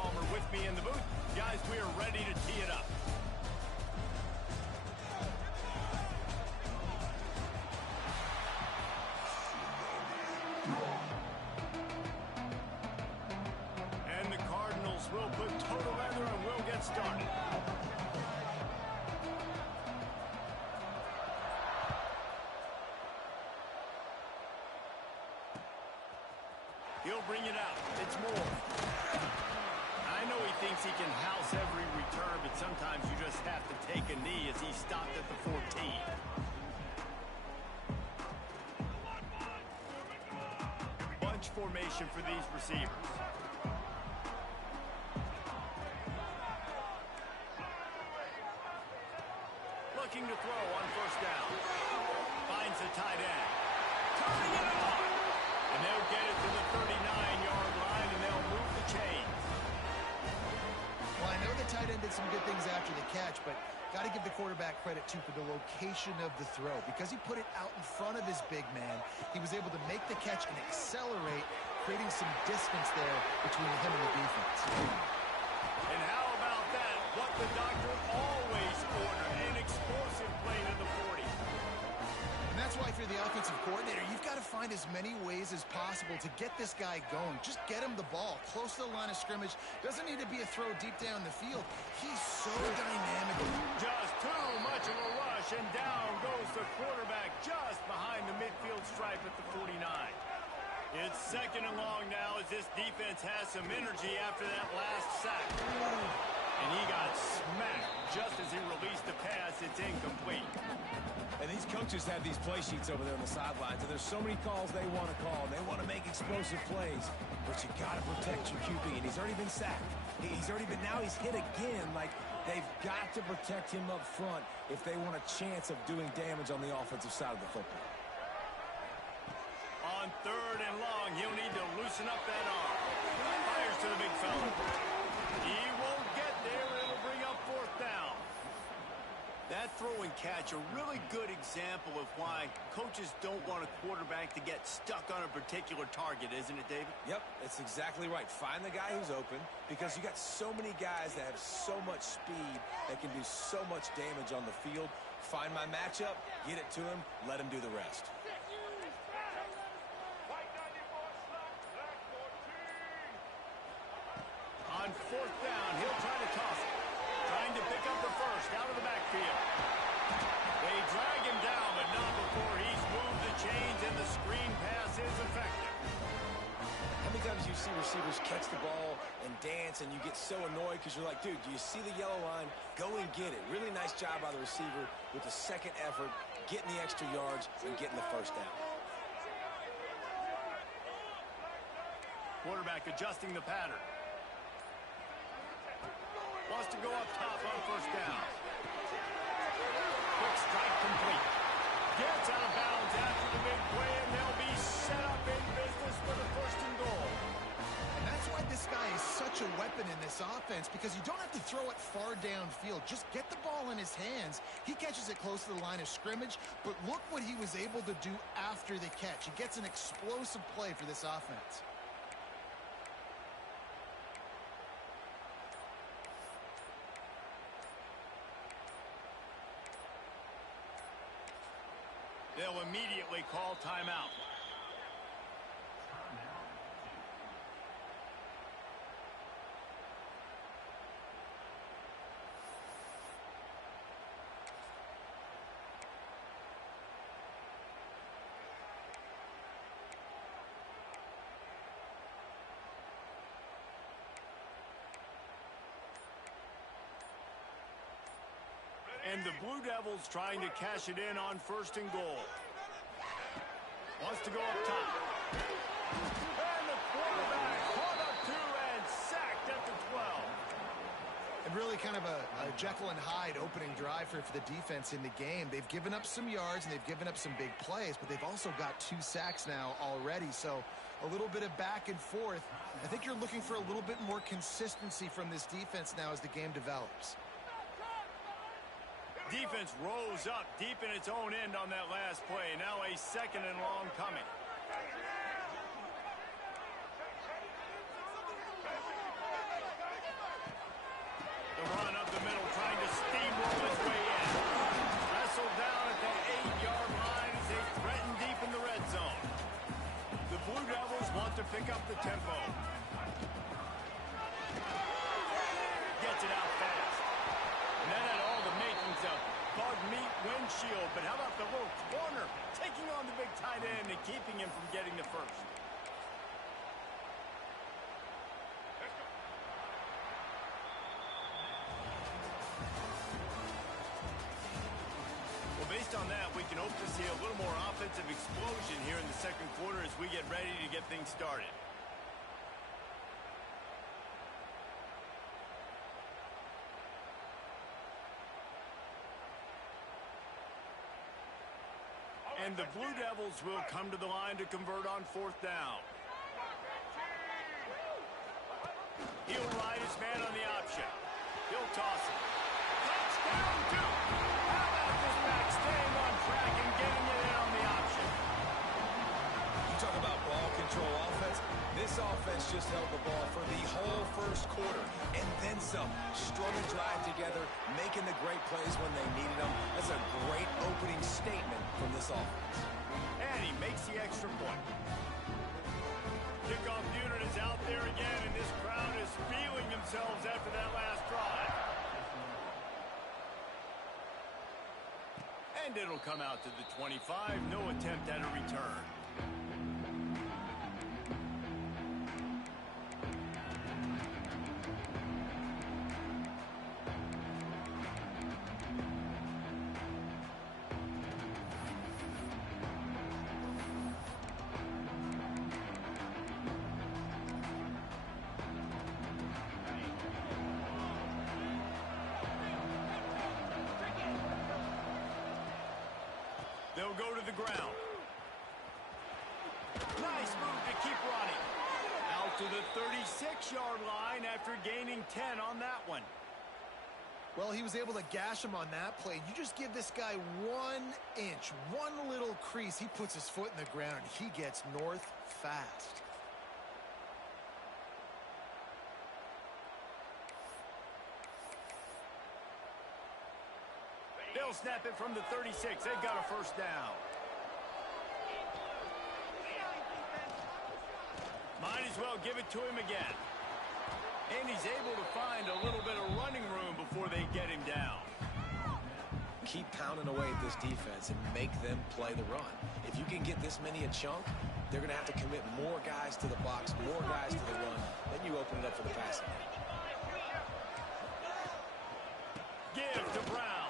Palmer with me in the booth. Guys, we are ready to tee it up. And the Cardinals will put total leather and we'll get started. He'll bring it out. It's more. I know he thinks he can house every return, but sometimes you just have to take a knee as he stopped at the 14. Bunch formation for these receivers. Looking to throw on first down. Finds the tight end. Turning it on. And they'll get it to the 39-yard line, and they'll move the chains. Well, I know the tight end did some good things after the catch, but got to give the quarterback credit, too, for the location of the throw. Because he put it out in front of his big man, he was able to make the catch and accelerate, creating some distance there between him and the defense. And how about that? What the doctor always ordered, an explosive play to the 40. And that's why, if you're the offensive coordinator, you've got to find as many ways as possible to get this guy going. Just get him the ball close to the line of scrimmage. Doesn't need to be a throw deep down the field. He's so dynamic. Just too much of a rush, and down goes the quarterback just behind the midfield stripe at the 49. It's second and long now as this defense has some energy after that last sack. And he got smacked just as he released the pass. It's incomplete. And these coaches have these play sheets over there on the sidelines, and there's so many calls they want to call. They want to make explosive plays, but you got to protect your QB, and he's already been sacked. Now he's hit again. Like, they've got to protect him up front if they want a chance of doing damage on the offensive side of the football. On third and long, he'll need to loosen up that arm. Fires to the big fella. He won't get there. It'll bring up fourth down. That throw and catch, a really good example of why coaches don't want a quarterback to get stuck on a particular target, isn't it, David? Yep, that's exactly right. Find the guy who's open, because you got so many guys that have so much speed that can do so much damage on the field. Find my matchup, get it to him, let him do the rest. On fourth down, he'll try to toss it. Trying to pick up the first out of the backfield. They drag him down, but not before he's moved the chains, and the screen pass is effective. How many times you see receivers catch the ball and dance, and you get so annoyed because you're like, dude, do you see the yellow line? Go and get it. Really nice job by the receiver with the second effort, getting the extra yards and getting the first down. Quarterback adjusting the pattern. Wants to go up top on first down. Quick strike complete. Gets out of bounds after the big play, and they'll be set up in business for the first and goal. And that's why this guy is such a weapon in this offense, because you don't have to throw it far downfield. Just get the ball in his hands. He catches it close to the line of scrimmage, but look what he was able to do after the catch. He gets an explosive play for this offense. They'll immediately call timeout. And the Blue Devils trying to cash it in on first and goal. Wants to go up top. And the quarterback caught up two and sacked at the 12. And really kind of a Jekyll and Hyde opening drive for the defense in the game. They've given up some yards and they've given up some big plays, but they've also got 2 sacks now already. So a little bit of back and forth. I think you're looking for a little bit more consistency from this defense now as the game develops. Defense rose up deep in its own end on that last play. Now a second and long coming. that, we can hope to see a little more offensive explosion here in the second quarter as we get ready to get things started. And the Blue Devils will come to the line to convert on fourth down. He'll ride his man on the option. He'll toss it. Touchdown, Duke! How about this back staying on track and getting it in on the option? You talk about ball control offense. This offense just held the ball for the whole first quarter and then some. Strung a drive together, making the great plays when they needed them. That's a great opening statement from this offense. And he makes the extra point. Kickoff unit is out there again, and this crowd is feeling themselves after that last drive. And it'll come out to the 25. No attempt at a return. They'll go to the ground. Nice move to keep running. Out to the 36-yard line after gaining 10 on that one. Well, he was able to gash him on that play. You just give this guy 1 inch, one little crease. He puts his foot in the ground. He gets north fast. They'll snap it from the 36. They've got a first down. Might as well give it to him again. And he's able to find a little bit of running room before they get him down. Keep pounding away at this defense and make them play the run. If you can get this many a chunk, they're going to have to commit more guys to the box, more guys to the run. Then you open it up for the passing game. Give to Brown.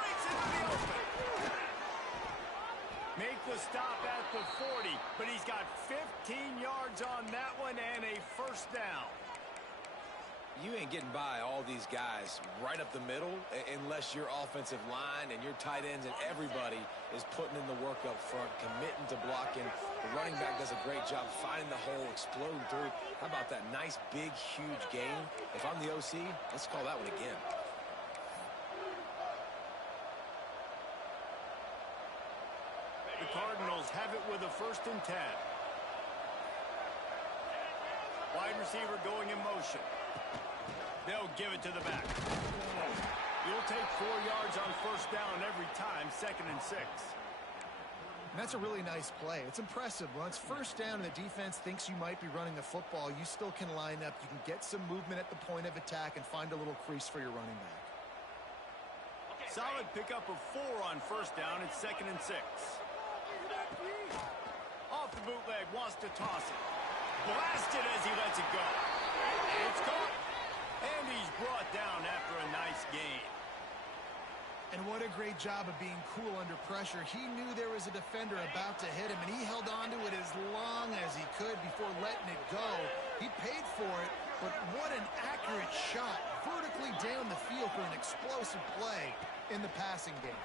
Breaks into the open. Make the stop at the 40, but he's got 15 yards on that one and a first down. You ain't getting by all these guys right up the middle unless your offensive line and your tight ends and everybody is putting in the work up front, committing to blocking. The running back does a great job finding the hole, exploding through. How about that nice, big, huge gain? If I'm the OC, let's call that one again. The Cardinals have it with a 1st and 10. Wide receiver going in motion. They'll give it to the back. You'll take 4 yards on first down every time, 2nd and 6. And that's a really nice play. It's impressive. Once first down and the defense thinks you might be running the football, you still can line up. You can get some movement at the point of attack and find a little crease for your running back. Solid pickup of 4 on first down. It's 2nd and 6. Off the bootleg, wants to toss it. Blasted as he lets it go. It's gone. And he's brought down after a nice gain. And what a great job of being cool under pressure. He knew there was a defender about to hit him, and he held on to it as long as he could before letting it go. He paid for it, but what an accurate shot vertically down the field for an explosive play in the passing game.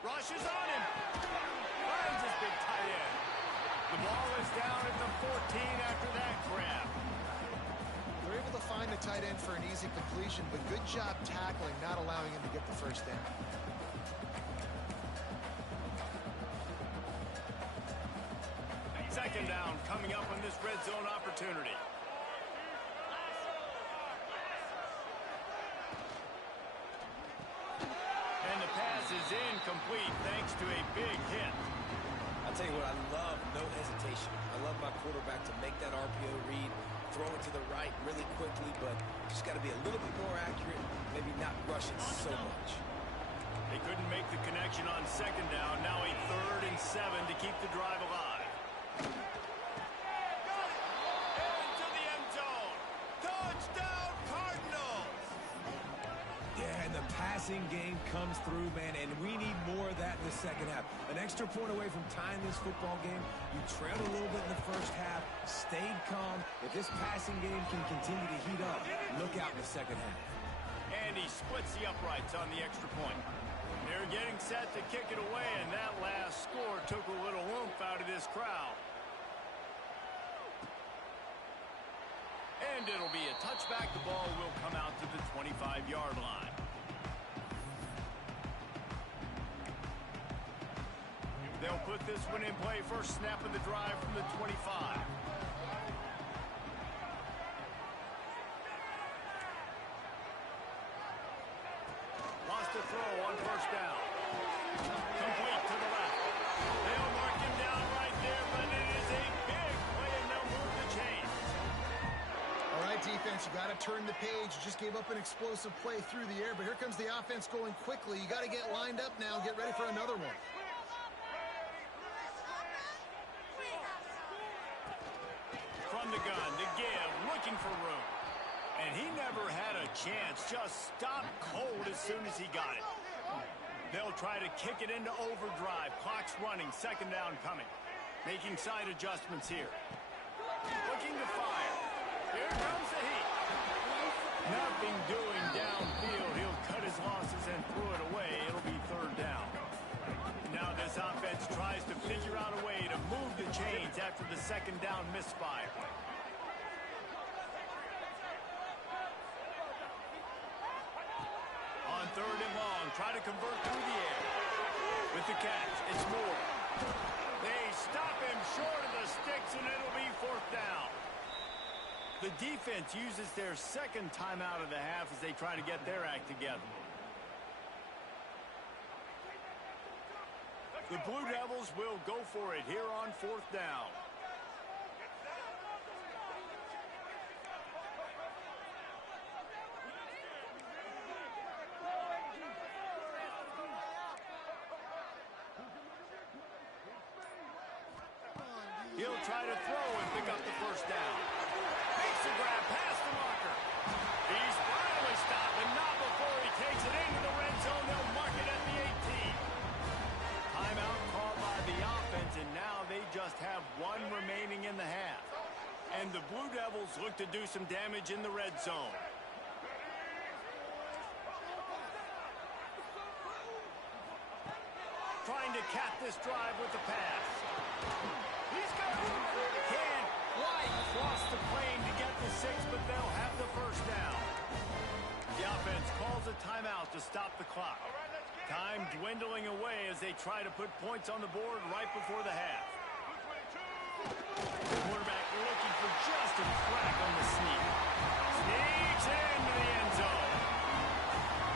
Rushes on him. Finds his big tight end. The ball is down at the 14 after that grab. They're able to find the tight end for an easy completion, but good job tackling, not allowing him to get the first down. Second down coming up on this red zone opportunity. And the pass is incomplete thanks to a big hit. I'll tell you what, I love no hesitation. I love my quarterback to make that RPO read, throw it to the right really quickly, but just got to be a little bit more accurate, maybe not rush it so much. They couldn't make the connection on second down. Now a 3rd and 7 to keep the drive alive. Into the end zone. Touchdown, Cardinals! Yeah, and the pass passing game comes through, man, and we need more of that in the second half. An extra point away from tying this football game. You trailed a little bit in the first half, stayed calm. If this passing game can continue to heat up, look out in the second half. And he splits the uprights on the extra point. They're getting set to kick it away, and that last score took a little oomph out of this crowd. And it'll be a touchback. The ball will come out to the 25-yard line. They'll put this one in play. First snap of the drive from the 25. Lost a throw on first down. Complete to the left. They'll mark him down right there, but it is a big play, and they'll move the chains. All right, defense, you got to turn the page. You just gave up an explosive play through the air, but here comes the offense going quickly. You got to get lined up now and get ready for another one. From the gun to give, looking for room. And he never had a chance, just stopped cold as soon as he got it. They'll try to kick it into overdrive. Clock's running, second down coming. Making side adjustments here. Looking to fire. Here comes the heat. Nothing doing downfield. He'll cut his losses and throw it away. It'll be third down. Now this offense tries to figure out a way to move the chains after the second down misfire. On third and long, try to convert through the air. With the catch, it's Moore. They stop him short of the sticks, and it'll be fourth down. The defense uses their second timeout of the half as they try to get their act together. The Blue Devils will go for it here on fourth down. He'll try to throw and pick up the first down. Makes the grab past the marker. He's finally stopped, and not before he takes it into the red zone. They'll mark it at the 18. Timeout called by the offense, and now they just have one remaining in the half. And the Blue Devils look to do some damage in the red zone. Trying to cap this drive with the pass. He's got it. Can't quite cross the plane to get the 6, but they'll have the first down. The offense calls a timeout to stop the clock. Time dwindling away as they try to put points on the board right before the half. The quarterback looking for just a crack on the sneak. Sneaks into the end zone.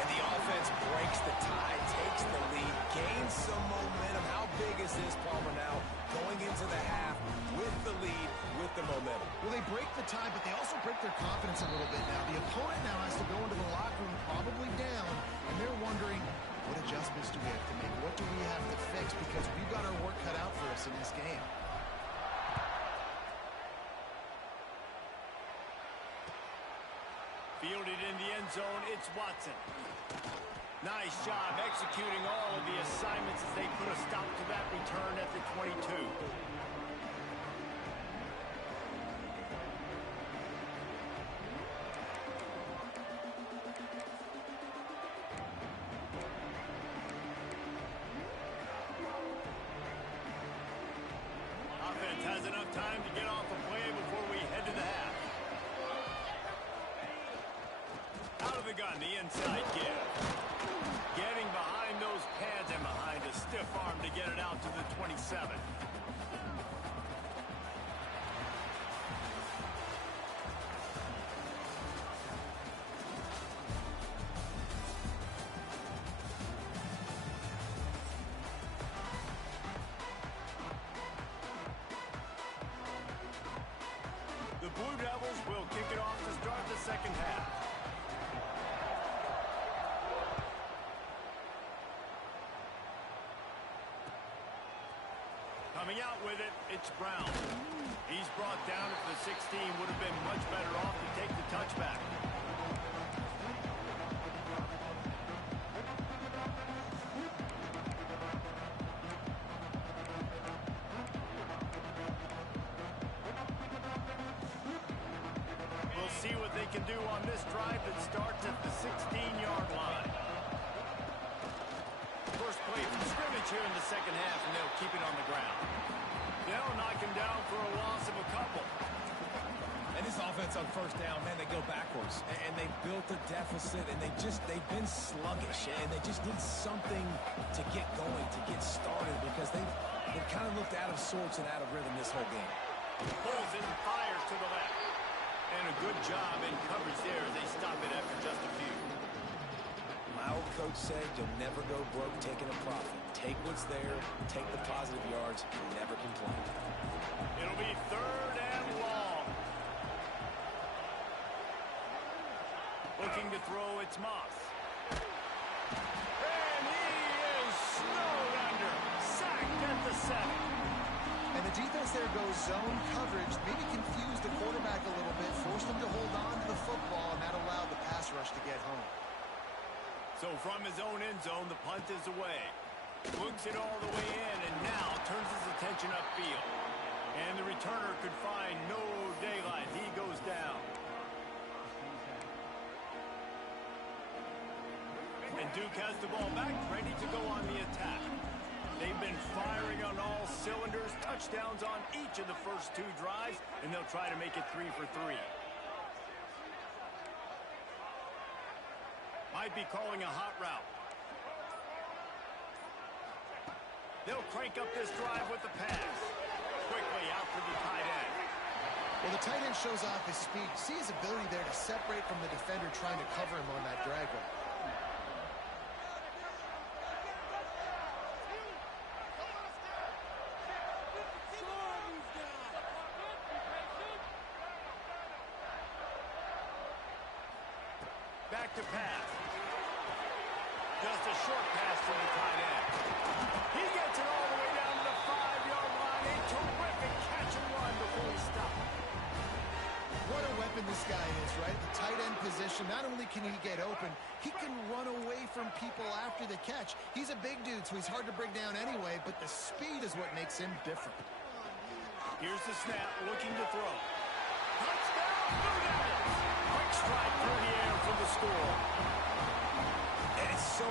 And the offense breaks the tie, takes the lead, gains some momentum. How big is this, Palmer, now going into the half with the lead, with the momentum? Well, they break the tie, but they also break their confidence a little bit now. The opponent now has to go into the locker room probably down, and they're wondering, what adjustments do we have to make? What do we have to fix? Because we've got our work cut out for us in this game. Fielded in the end zone, it's Watson. Nice job executing all of the assignments as they put a stop to that return at the 22. Offense has enough time to get off the play before we head to the half. Out of the gun, the inside give. Getting behind those pads and behind a stiff arm to get it out to the 27. The Blue Devils will kick it off to start the second half. Coming out with it, it's Brown. He's brought down at the 16. Would have been much better off to take the touchback. he can do on this drive that starts at the 16-yard line. First play from scrimmage here in the second half, and they'll keep it on the ground. They'll knock him down for a loss of a couple. And this offense on first down, man, they go backwards. And they built a deficit, and they've been sluggish. And they just need something to get going, to get started, because they've kind of looked out of sorts and out of rhythm this whole game. Pulls it and fires to the left. And a good job in coverage there as they stop it after just a few. My old coach said you'll never go broke taking a profit. Take what's there, take the positive yards, and never complain. It'll be third and long. Looking to throw, it's Moss. And he is snowed under. Sacked at the 7. And the defense there goes zone coverage, maybe confused the quarterback a little bit, forced him to hold on to the football, and that allowed the pass rush to get home. So from his own end zone, the punt is away. Looks it all the way in, and now turns his attention upfield. And the returner could find no daylight. He goes down. And Duke has the ball back, ready to go on the attack. They've been firing on all cylinders, touchdowns on each of the first 2 drives, and they'll try to make it 3 for 3. Might be calling a hot route. They'll crank up this drive with the pass. Quickly out to the tight end. Well, the tight end shows off his speed. See his ability there to separate from the defender trying to cover him on that drag route. Back to pass. Just a short pass to the tight end. He gets it all the way down to the 5-yard line. A terrific catch and run before he stopped. What a weapon this guy is, right? The tight end position, not only can he get open, he can run away from people after the catch. He's a big dude, so he's hard to bring down anyway, but the speed is what makes him different. Here's the snap, looking to throw. Touchdown, Blue Devils! Quick strike through the air for the score. And it's so